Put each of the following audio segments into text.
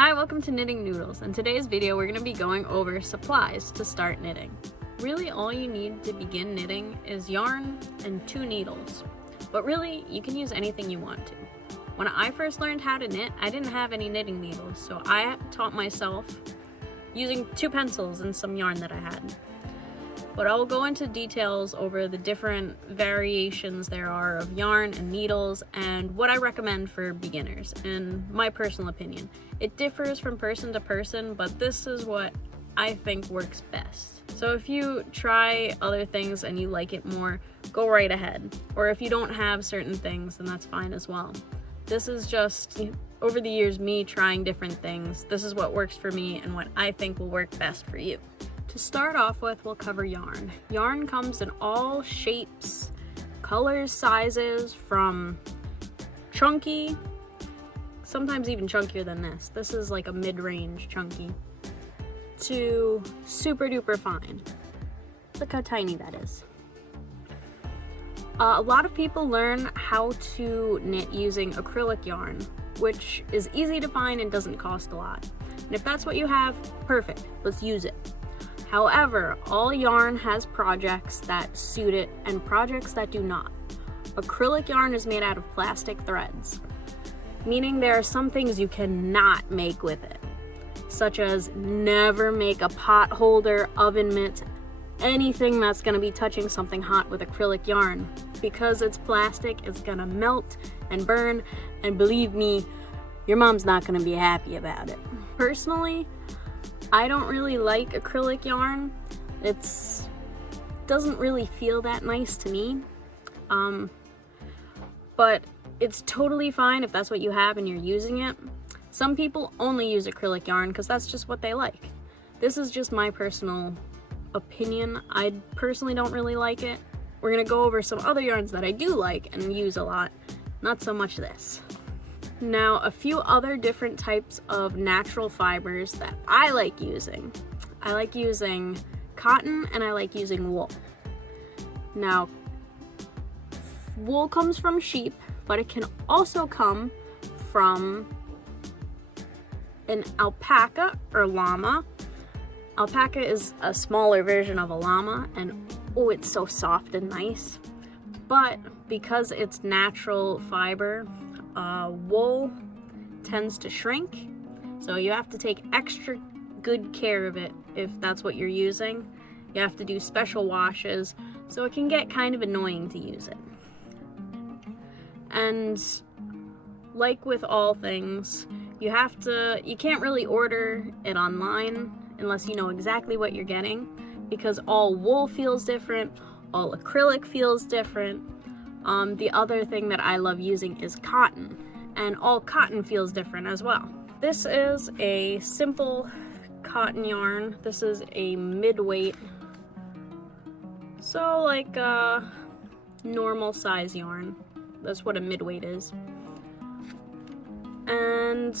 Hi, welcome to Knitting Noodles. In today's video, we're going to be going over supplies to start knitting. Really, all you need to begin knitting is yarn and 2 needles. But really, you can use anything you want to. When I first learned how to knit, I didn't have any knitting needles, so I taught myself using 2 pencils and some yarn that I had. But I'll go into details over the different variations there are of yarn and needles and what I recommend for beginners, in my personal opinion. It differs from person to person, but this is what I think works best. So if you try other things and you like it more, go right ahead. Or if you don't have certain things, then that's fine as well. This is just, over the years, me trying different things. This is what works for me and what I think will work best for you. To start off with, we'll cover yarn. Yarn comes in all shapes, colors, sizes, from chunky, sometimes even chunkier than this. This is like a mid-range chunky, to super duper fine. Look how tiny that is. A lot of people learn how to knit using acrylic yarn, which is easy to find and doesn't cost a lot. And if that's what you have, perfect, let's use it. However, all yarn has projects that suit it and projects that do not. Acrylic yarn is made out of plastic threads, meaning there are some things you cannot make with it, such as never make a pot holder, oven mitt, anything that's going to be touching something hot with acrylic yarn. Because it's plastic, it's going to melt and burn, and believe me, your mom's not going to be happy about it. Personally, I don't really like acrylic yarn. It doesn't really feel that nice to me. But it's totally fine if that's what you have and you're using it. Some people only use acrylic yarn because that's just what they like. This is just my personal opinion. I personally don't really like it. We're gonna go over some other yarns that I do like and use a lot. Not so much this. Now, a few other different types of natural fibers that I like using. I like using cotton and I like using wool. Now, wool comes from sheep, but it can also come from an alpaca or llama. Alpaca is a smaller version of a llama, and oh, it's so soft and nice. But because it's natural fiber, wool tends to shrink, so you have to take extra good care of it if that's what you're using. You have to do special washes, so it can get kind of annoying to use it. And like with all things, you can't really order it online unless you know exactly what you're getting, because all wool feels different, all acrylic feels different. The other thing that I love using is cotton, and all cotton feels different as well. This is a simple cotton yarn. This is a midweight, so like a normal size yarn. That's what a midweight is. And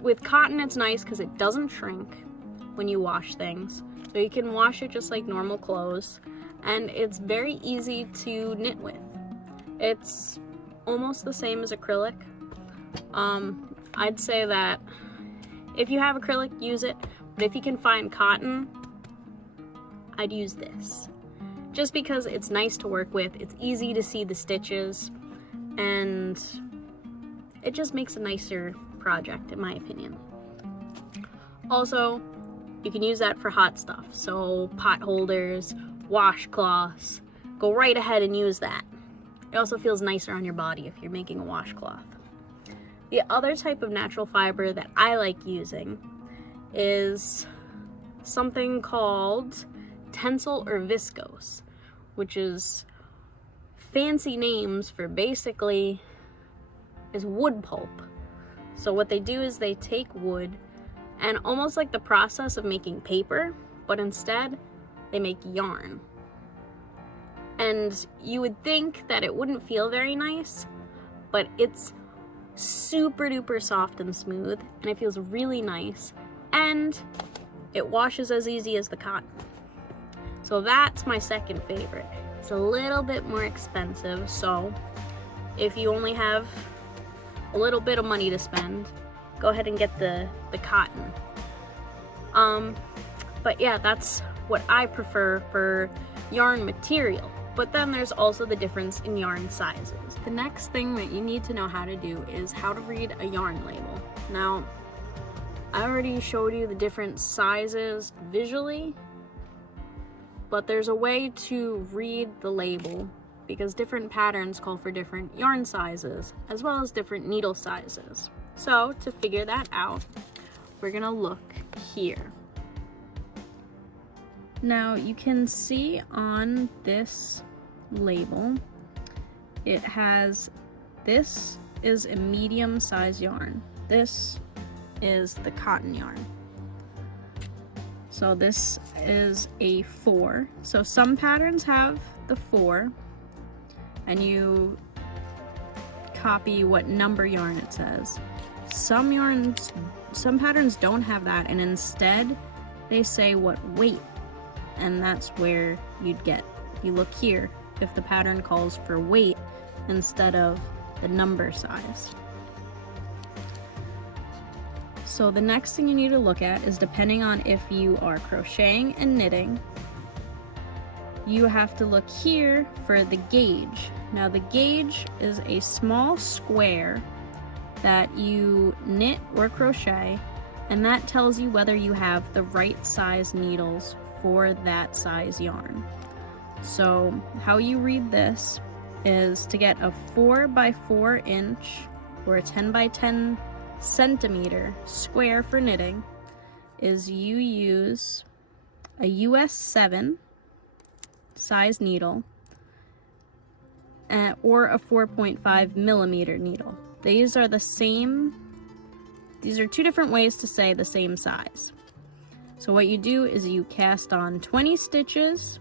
with cotton, it's nice because it doesn't shrink when you wash things. So you can wash it just like normal clothes, and it's very easy to knit with. It's almost the same as acrylic. I'd say that if you have acrylic, use it, but if you can find cotton, I'd use this. Just because it's nice to work with, it's easy to see the stitches, and it just makes a nicer project, in my opinion. Also, you can use that for hot stuff, so pot holders, washcloths, go right ahead and use that. It also feels nicer on your body if you're making a washcloth. The other type of natural fiber that I like using is something called tencel or viscose, which is fancy names for basically is wood pulp. So what they do is they take wood, and almost like the process of making paper, but instead they make yarn. And you would think that it wouldn't feel very nice, but it's super duper soft and smooth, and it feels really nice, and it washes as easy as the cotton. So that's my second favorite. It's a little bit more expensive, so if you only have a little bit of money to spend, go ahead and get the cotton. But yeah, that's what I prefer for yarn material. But then there's also the difference in yarn sizes. The next thing that you need to know how to do is how to read a yarn label. Now, I already showed you the different sizes visually, but there's a way to read the label because different patterns call for different yarn sizes as well as different needle sizes. So to figure that out, we're gonna look here. Now you can see on this label, it has, this is a medium size yarn. This is the cotton yarn. So this is a 4. So some patterns have the 4, and you copy what number yarn it says. Some patterns don't have that, and instead they say what weight, and that's where you'd get, if you look here, if the pattern calls for weight instead of the number size. So the next thing you need to look at is, depending on if you are crocheting and knitting, you have to look here for the gauge. Now the gauge is a small square that you knit or crochet, and that tells you whether you have the right size needles for that size yarn. So how you read this is, to get a 4 by 4 inch or a 10 by 10 centimeter square for knitting, is you use a US 7 size needle or a 4.5 millimeter needle. These are the same, these are two different ways to say the same size. So what you do is you cast on 20 stitches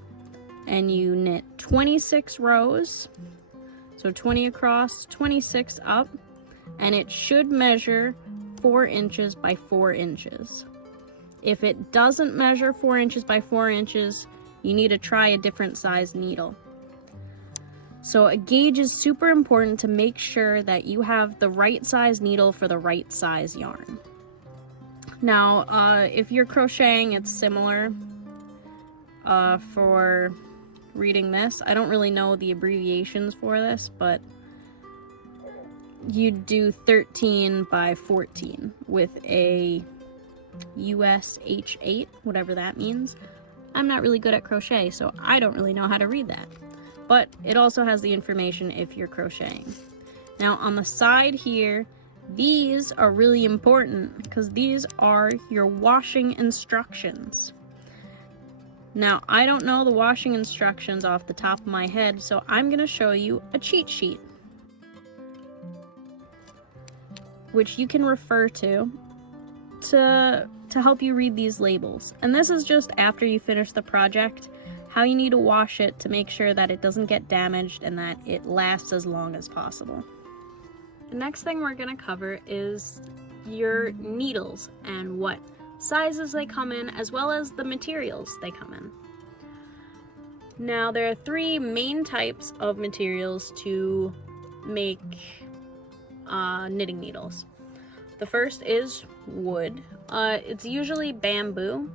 and you knit 26 rows, so 20 across, 26 up, and it should measure 4 inches by 4 inches. If it doesn't measure 4 inches by 4 inches, you need to try a different size needle. So a gauge is super important to make sure that you have the right size needle for the right size yarn. Now, if you're crocheting, it's similar for reading this. I don't really know the abbreviations for this, but you do 13 by 14 with a US H8, whatever that means. I'm not really good at crochet, so I don't really know how to read that. But it also has the information if you're crocheting. Now on the side here, these are really important because these are your washing instructions. Now, I don't know the washing instructions off the top of my head, so I'm gonna show you a cheat sheet, which you can refer to help you read these labels. And this is just after you finish the project, how you need to wash it to make sure that it doesn't get damaged and that it lasts as long as possible. The next thing we're gonna cover is your needles and what sizes they come in, as well as the materials they come in. Now, there are 3 main types of materials to make knitting needles. The first is wood. It's usually bamboo,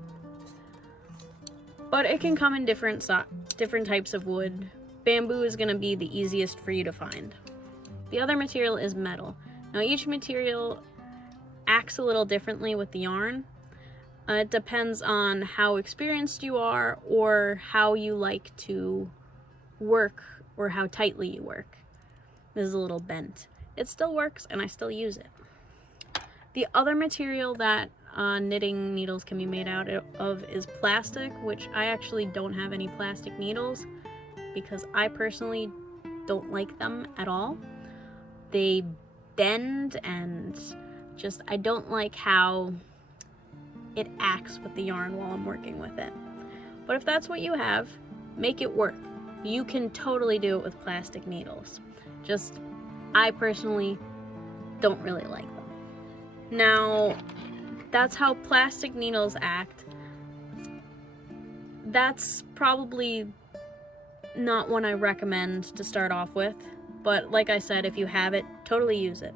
but it can come in different types of wood. Bamboo is going to be the easiest for you to find. The other material is metal. Now, each material acts a little differently with the yarn. It depends on how experienced you are or how you like to work or how tightly you work. This is a little bent. It still works and I still use it. The other material that knitting needles can be made out of is plastic, which I actually don't have any plastic needles because I personally don't like them at all. They bend and just, I don't like how it acts with the yarn while I'm working with it. But if that's what you have, make it work. You can totally do it with plastic needles. Just, I personally don't really like them. Now, that's how plastic needles act. That's probably not one I recommend to start off with, but like I said, if you have it, totally use it.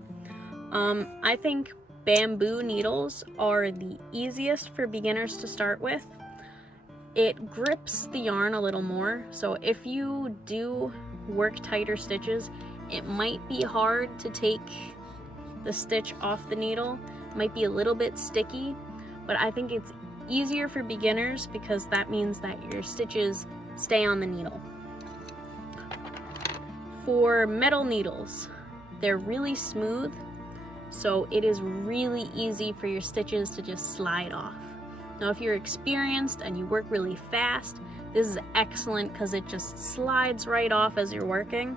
I think bamboo needles are the easiest for beginners to start with. It grips the yarn a little more, so if you do work tighter stitches, it might be hard to take the stitch off the needle. It might be a little bit sticky, but I think it's easier for beginners because that means that your stitches stay on the needle. For metal needles, they're really smooth, so it is really easy for your stitches to just slide off. Now if you're experienced and you work really fast, this is excellent because it just slides right off as you're working.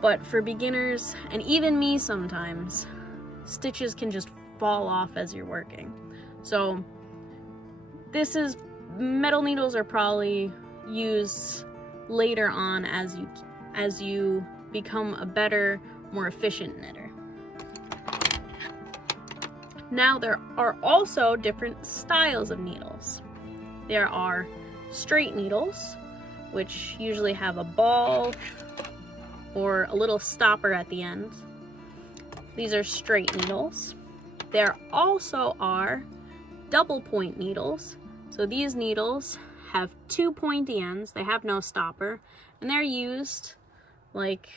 But for beginners, and even me sometimes, stitches can just fall off as you're working. So metal needles are probably used later on as you become a better, more efficient knitter. Now there are also different styles of needles. There are straight needles, which usually have a ball or a little stopper at the end. These are straight needles. There also are double point needles. So these needles have 2 pointy ends, they have no stopper, and they're used, like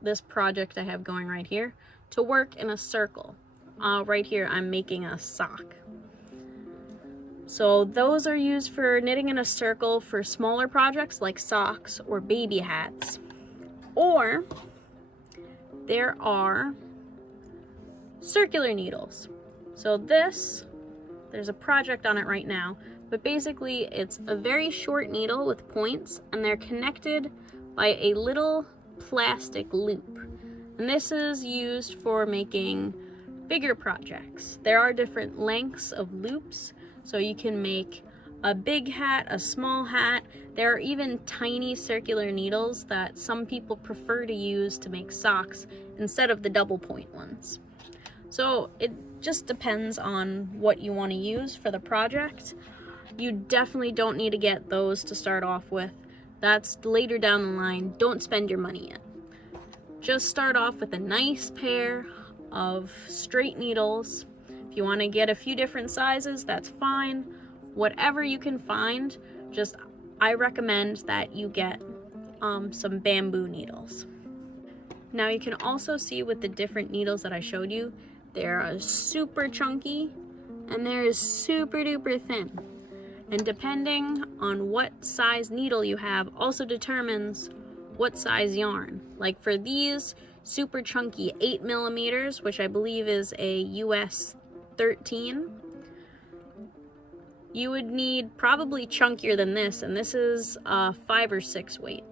this project I have going right here, to work in a circle. Right here I'm making a sock. So those are used for knitting in a circle for smaller projects like socks or baby hats. Or there are circular needles. So there's a project on it right now, but basically it's a very short needle with points and they're connected by a little plastic loop. And this is used for making bigger projects. There are different lengths of loops, so you can make a big hat, a small hat. There are even tiny circular needles that some people prefer to use to make socks instead of the double point ones. So it just depends on what you want to use for the project. You definitely don't need to get those to start off with. That's later down the line. Don't spend your money yet. Just start off with a nice pair of straight needles. If you want to get a few different sizes, that's fine. Whatever you can find, I recommend that you get some bamboo needles. Now you can also see with the different needles that I showed you, they're super chunky and they're super duper thin. And depending on what size needle you have also determines what size yarn. Like for these super chunky 8 millimeters, which I believe is a US 13, you would need probably chunkier than this, and this is a 5 or 6 weight.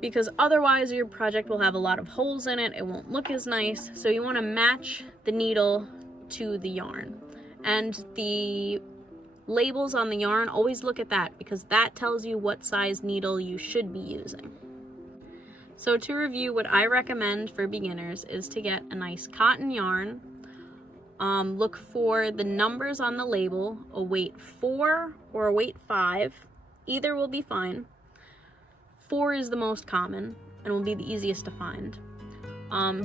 Because otherwise your project will have a lot of holes in it, it won't look as nice, so you want to match the needle to the yarn. And the labels on the yarn, always look at that because that tells you what size needle you should be using. So to review, what I recommend for beginners is to get a nice cotton yarn. Look for the numbers on the label, a weight 4 or a weight 5. Either will be fine. 4 is the most common and will be the easiest to find.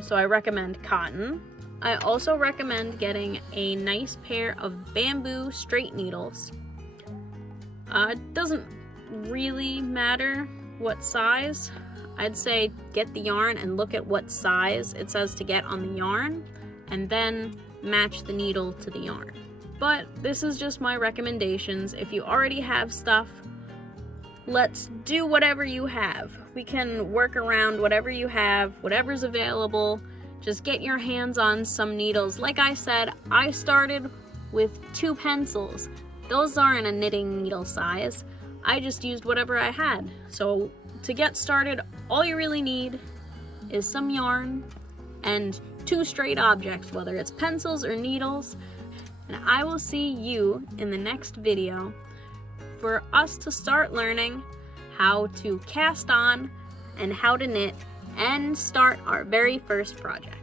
So I recommend cotton. I also recommend getting a nice pair of bamboo straight needles. It doesn't really matter what size. I'd say get the yarn and look at what size it says to get on the yarn and then match the needle to the yarn. But this is just my recommendations. If you already have stuff, let's do whatever you have. We can work around whatever you have, whatever's available. Just get your hands on some needles. Like I said, I started with 2 pencils. Those aren't a knitting needle size. I just used whatever I had. So to get started, all you really need is some yarn and 2 straight objects, whether it's pencils or needles. And I will see you in the next video for us to start learning how to cast on and how to knit and start our very first project.